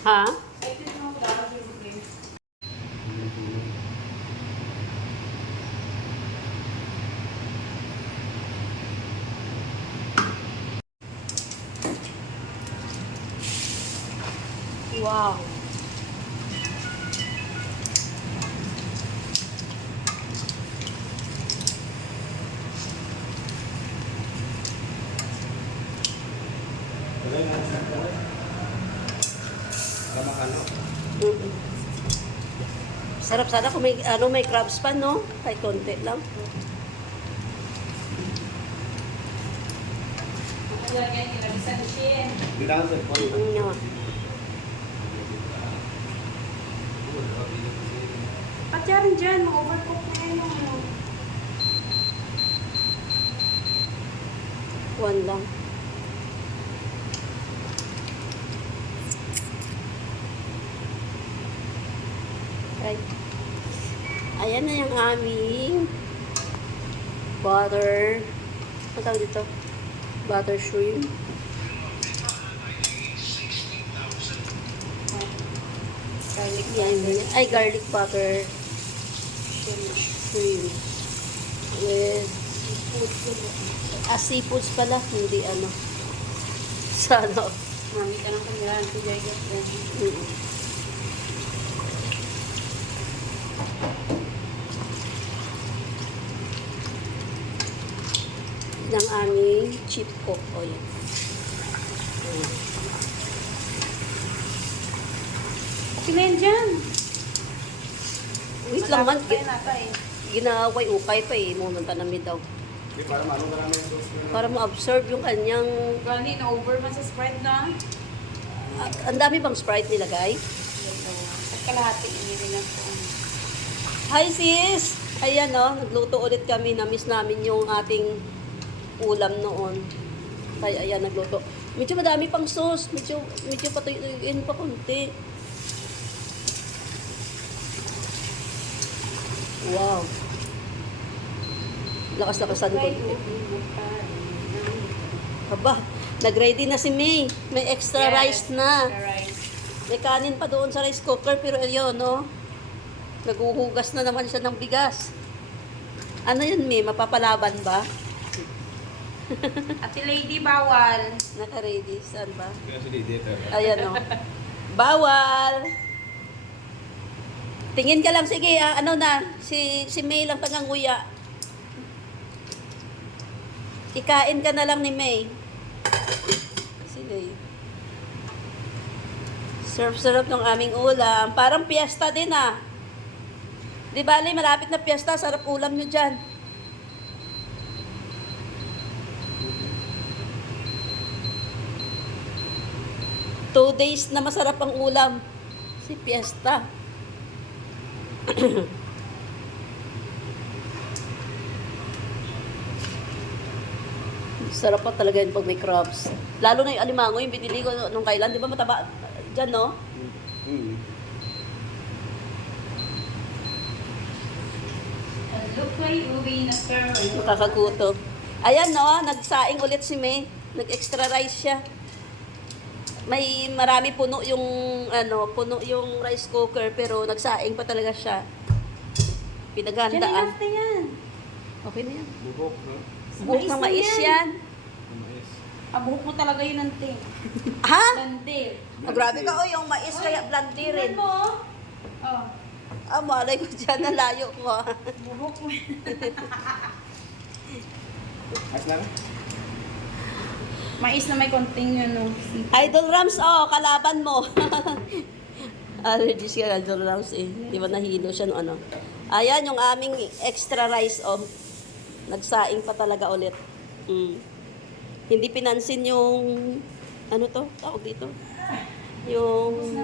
Ha? Wow. Mm-mm. Sarap sana kung may crabs pa, no? Kahit konti lang. No. At yan dyan, ma-overcook na yun yung ano. One lang. Right. Ayan na yung aming butter. Ano tawag dito? Butter shrimp. Garlic Yan. Ay, garlic butter shrimp. With seafoods pala. Hindi ano. Sa ano. Mami ka ng kanila. Mm-mm. Ng aming chip cook. O yan. Okay na yan dyan. Wait lang man. Malapit pa yun ata eh. Ginaway ukay pa eh. Mumunta namin daw. Para marami yung sauce na. Para ma-absorb yung kanyang... Gani, na-over man sa spread na. Ang dami bang Sprite nilagay? Sa kalahati, hindi rin ako. Hi sis! Ayan o, nagluto ulit kami. Na-miss namin yung ating ulam noon. Kaya ayan, nagluto. Medyo madami pang sauce. Medyo patuyuin pa konti. Wow. Lakas-lakasan ko. Aba, nag-ready na si May. May extra rice na. May kanin pa doon sa rice cooker. Pero ayun, no? Naguhugas na naman siya ng bigas. Ano yun, May? Mapapalaban ba? Ate Lady, bawal. Naka-ready. Saan ba? Kaya si Lidia, pero. Ayan, no? Bawal! Tingin ka lang, sige, ano na, si May lang panganguya. Ikain ka na lang ni May. Sige. Sarap-sarap ng aming ulam. Parang piyesta din, ah. Di bali, malapit na piyesta. Sarap ulam nyo dyan. Two days na masarap ang ulam. Si piyesta. Sarap pa talaga yun pag may crabs. Lalo na yung alimango, yung binili ko nung kailan. Di ba mataba dyan, no? Look like uwi na pero. Makakagutom. Ayan, no? Nagsaing ulit si May. Nag-extra rice siya. May marami puno yung, puno yung rice cooker, pero nagsaing pa talaga siya. Diyan Pinaghandaan. enough na yan. Okay na yan. Bubok, no? Buhok ng mais yan. Mais. Buhok mo talaga yun ng ting. Ha? Landir. Grabe ka, oh, yung mais kaya blandi rin. Tingnan mo. Oh. Malay ko dyan, nalayo ko. Buhok mo. Ayos na rin? Mais na may konting yun. No? Idol Rams, kalaban mo. Allergies ka, Idol Rams eh. Di ba nahilo siya no ano. Ayan, yung aming extra rice, Nagsaing pa talaga ulit. Hindi pinansin yung, ano to, tawag dito? Yung